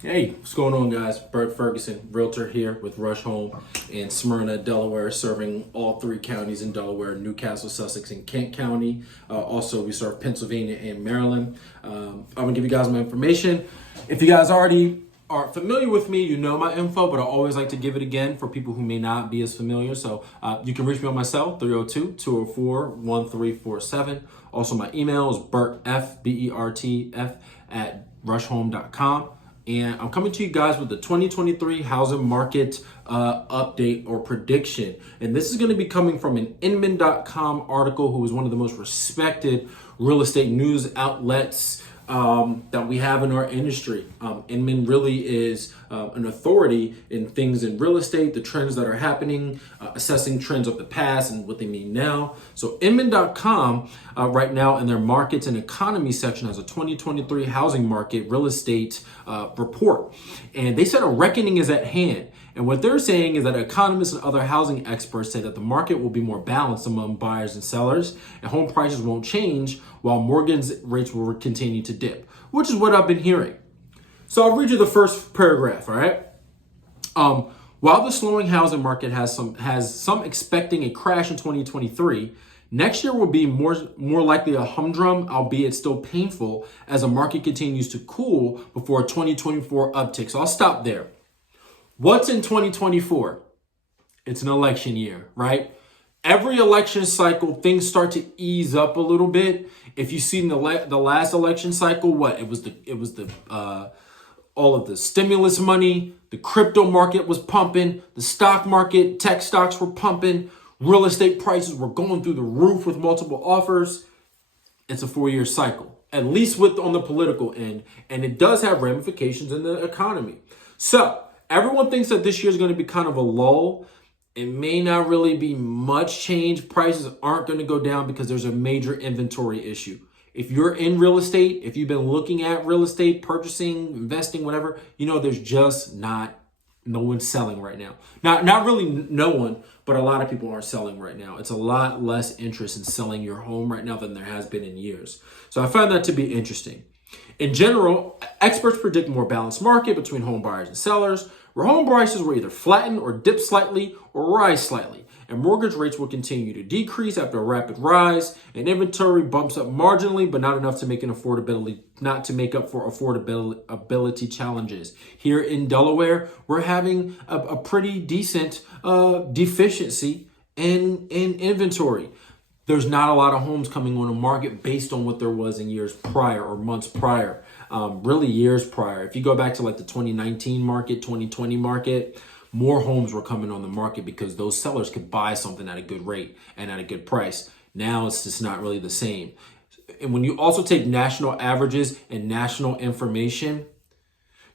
Hey, what's going on, guys? Bert Ferguson, realtor here with Rush Home in Smyrna, Delaware, serving all three counties in Delaware: Newcastle, Sussex, and Kent County. Also, we serve Pennsylvania and Maryland. I'm gonna give you guys my information. If you guys already are familiar with me, you know my info, but I always like to give it again for people who may not be as familiar. So you can reach me on my cell, 302-204-1347. Also, my email is bertf, B-E-R-T-F, at rushhome.com. And I'm coming to you guys with the 2023 housing market update or prediction. And this is going to be coming from an Inman.com article, who is one of the most respected real estate news outlets that we have in our industry. Inman really is an authority in things in real estate, the trends that are happening, assessing trends of the past and what they mean now. So Inman.com right now in their markets and economy section has a 2023 housing market real estate report. And they said a reckoning is at hand. And what they're saying is that economists and other housing experts say that the market will be more balanced among buyers and sellers, and home prices won't change while mortgage rates will continue to dip, which is what I've been hearing. So I'll read you the first paragraph, all right? While the slowing housing market has some expecting a crash in 2023, next year will be more likely a humdrum, albeit still painful, as the market continues to cool before a 2024 uptick. So I'll stop there. What's in 2024? It's an election year, right? Every election cycle, things start to ease up a little bit. If you've seen the last election cycle, what it was the all of the stimulus money, the crypto market was pumping, the stock market, tech stocks were pumping, real estate prices were going through the roof with multiple offers. It's a 4-year cycle, at least on the political end, and it does have ramifications in the economy. So everyone thinks that this year is going to be kind of a lull. It may not really be much change. Prices aren't going to go down because there's a major inventory issue. If you're in real estate, if you've been looking at real estate, purchasing, investing, whatever, there's just no one selling right now. Not really no one, but a lot of people aren't selling right now. It's a lot less interest in selling your home right now than there has been in years. So I find that to be interesting. In general, experts predict a more balanced market between home buyers and sellers, where home prices will either flatten or dip slightly or rise slightly, and mortgage rates will continue to decrease after a rapid rise, and inventory bumps up marginally, but not enough to make up for affordability challenges. Here in Delaware, we're having a pretty decent deficiency in inventory. There's not a lot of homes coming on the market based on what there was in years prior or months prior, really years prior. If you go back to like the 2019 market, 2020 market, more homes were coming on the market because those sellers could buy something at a good rate and at a good price. Now it's just not really the same. And when you also take national averages and national information,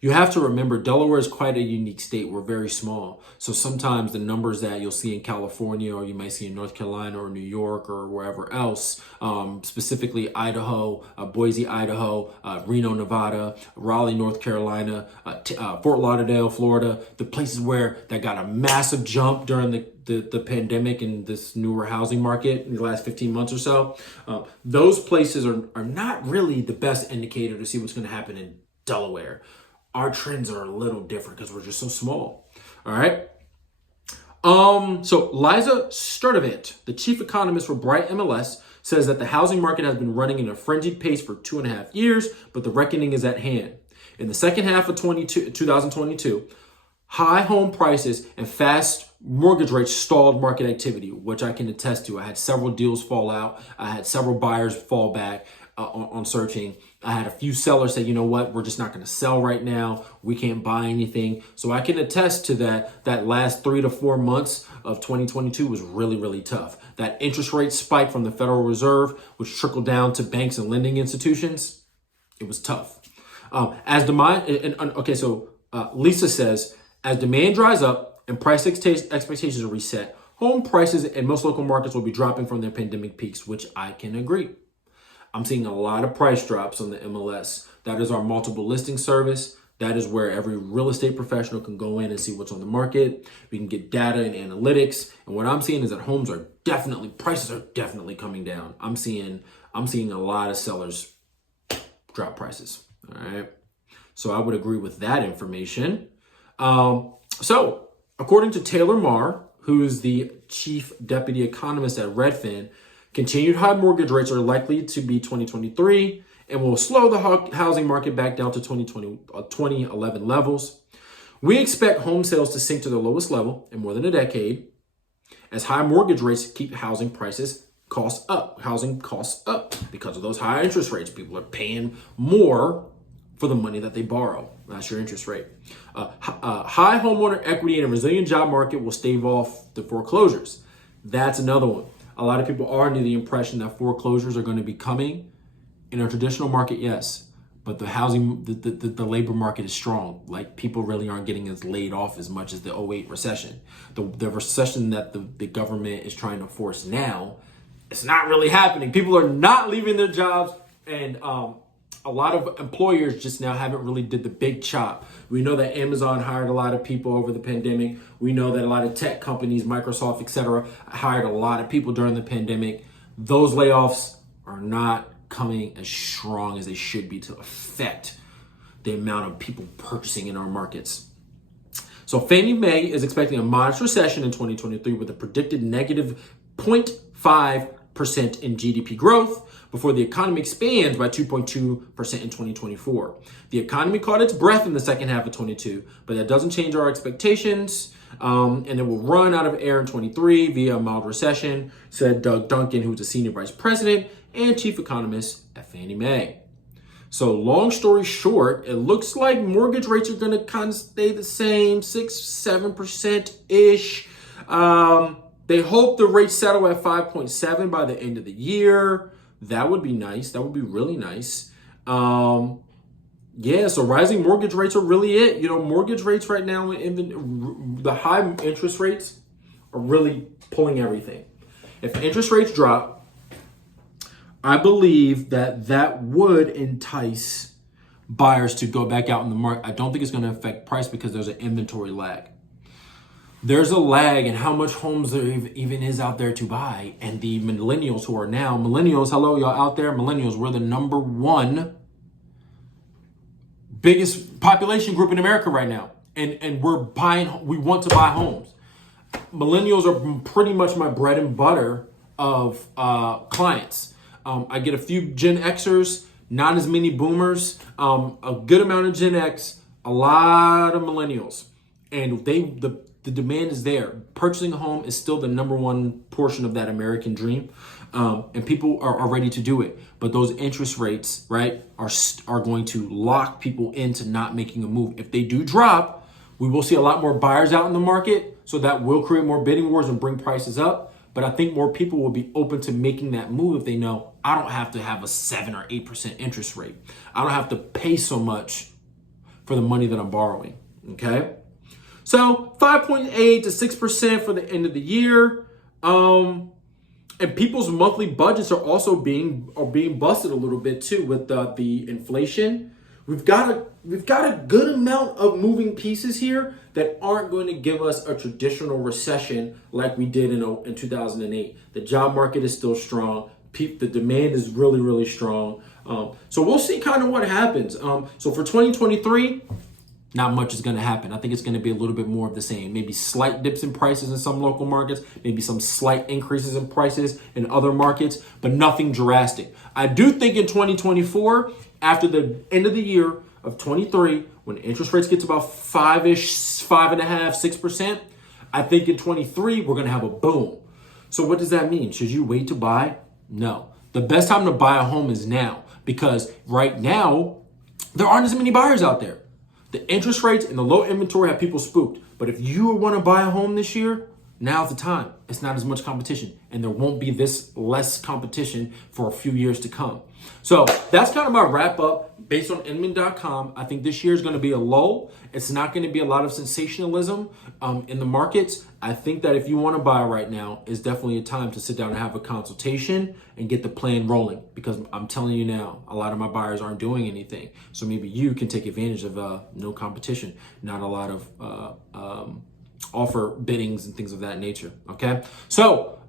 you have to remember Delaware is quite a unique state. We're very small. So sometimes the numbers that you'll see in California, or you might see in North Carolina or New York or wherever else, specifically Idaho, Boise, Idaho, Reno, Nevada, Raleigh, North Carolina, Fort Lauderdale, Florida, the places where that got a massive jump during the pandemic and this newer housing market in the last 15 months or so, those places are not really the best indicator to see what's going to happen in Delaware. Our trends are a little different because we're just so small. All right. So Liza Sturdivant, the chief economist for Bright MLS, says that the housing market has been running in a frenzied pace for 2.5 years, but the reckoning is at hand. In the second half of 2022, high home prices and fast mortgage rates stalled market activity, which I can attest to. I had several deals fall out. I had several buyers fall back on searching. I had a few sellers say, you know what, we're just not going to sell right now. We can't buy anything. So I can attest to that last 3 to 4 months of 2022 was really, really tough. That interest rate spike from the Federal Reserve, which trickled down to banks and lending institutions, it was tough. Lisa says, as demand dries up and price expectations are reset, home prices in most local markets will be dropping from their pandemic peaks, which I can agree. I'm seeing a lot of price drops on the MLS. That is our multiple listing service. That is where every real estate professional can go in and see what's on the market. We can get data and analytics. And what I'm seeing is that prices are definitely coming down. I'm seeing a lot of sellers drop prices. All right. So I would agree with that information. So according to Taylor Marr, who is the chief deputy economist at Redfin, continued high mortgage rates are likely to be 2023 and will slow the housing market back down to 2011 levels. We expect home sales to sink to their lowest level in more than a decade as high mortgage rates keep housing costs up because of those high interest rates. People are paying more for the money that they borrow. That's your interest rate. High homeowner equity and a resilient job market will stave off the foreclosures. That's another one. A lot of people are under the impression that foreclosures are going to be coming. In a traditional market, yes, but the labor market is strong. Like, people really aren't getting as laid off as much as the '08 recession. The recession that the government is trying to force now, it's not really happening. People are not leaving their jobs, and a lot of employers just now haven't really did the big chop. We know that Amazon hired a lot of people over the pandemic. We know that a lot of tech companies, Microsoft, etc., hired a lot of people during the pandemic. Those layoffs are not coming as strong as they should be to affect the amount of people purchasing in our markets. So Fannie Mae is expecting a modest recession in 2023 with a predicted negative 0.5% in GDP growth before the economy expands by 2.2% in 2024. The economy caught its breath in the second half of 22, but that doesn't change our expectations. And it will run out of air in 23 via a mild recession, said Doug Duncan, who's a senior vice president and chief economist at Fannie Mae. So long story short, it looks like mortgage rates are going to kind of stay the same, 6-7%-ish. They hope the rates settle at 5.7 by the end of the year. That would be nice. That would be really nice. Yeah, so rising mortgage rates are really it. You know, mortgage rates right now, the high interest rates are really pulling everything. If interest rates drop, I believe that would entice buyers to go back out in the market. I don't think it's going to affect price because there's an inventory lag. There's a lag in how much homes there even is out there to buy. And the millennials who are now, hello, y'all out there, millennials, we're the number one biggest population group in America right now. And we want to buy homes. Millennials are pretty much my bread and butter of clients. I get a few Gen Xers, not as many boomers, a good amount of Gen X, a lot of millennials. And the demand is there. Purchasing a home is still the number one portion of that American dream. And people are ready to do it. But those interest rates, right, are going to lock people into not making a move. If they do drop, we will see a lot more buyers out in the market. So that will create more bidding wars and bring prices up. But I think more people will be open to making that move if they know I don't have to have a 7 or 8% interest rate. I don't have to pay so much for the money that I'm borrowing. Okay. So 5.8 to 6% for the end of the year. And people's monthly budgets are also being busted a little bit too with the inflation. We've got a good amount of moving pieces here that aren't going to give us a traditional recession like we did in 2008. The job market is still strong. The demand is really, really strong. So we'll see kind of what happens. So for 2023, not much is going to happen. I think it's going to be a little bit more of the same. Maybe slight dips in prices in some local markets, maybe some slight increases in prices in other markets, but nothing drastic. I do think in 2024, after the end of the year of 23, when interest rates get to about 5-ish, 5.5%, 6%, I think in 23, we're going to have a boom. So what does that mean? Should you wait to buy? No. The best time to buy a home is now, because right now, there aren't as many buyers out there. The interest rates and the low inventory have people spooked. But if you want to buy a home this year, now's the time. It's not as much competition, and there won't be this less competition for a few years to come. So that's kind of my wrap up based on Inman.com. I think this year is going to be a lull. It's not going to be a lot of sensationalism in the markets. I think that if you want to buy right now, it's definitely a time to sit down and have a consultation and get the plan rolling, because I'm telling you now, a lot of my buyers aren't doing anything. So maybe you can take advantage of no competition, not a lot of offer biddings and things of that nature. Okay. So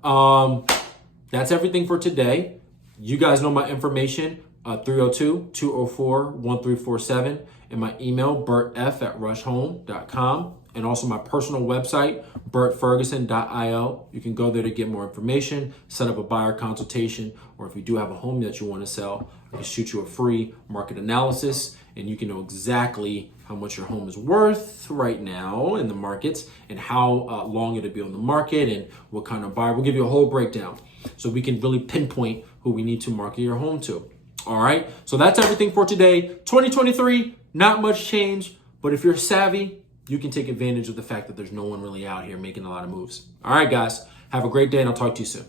that's everything for today. You guys know my information, 302-204-1347. and my email, bertf@rushhome.com, and also my personal website, bertferguson.io. You can go there to get more information, set up a buyer consultation, or if you do have a home that you want to sell, I can shoot you a free market analysis, and you can know exactly how much your home is worth right now in the markets and how long it'll be on the market and what kind of buyer. We'll give you a whole breakdown so we can really pinpoint who we need to market your home to. All right, so that's everything for today. 2023, not much change, but if you're savvy, you can take advantage of the fact that there's no one really out here making a lot of moves. All right, guys, have a great day, and I'll talk to you soon.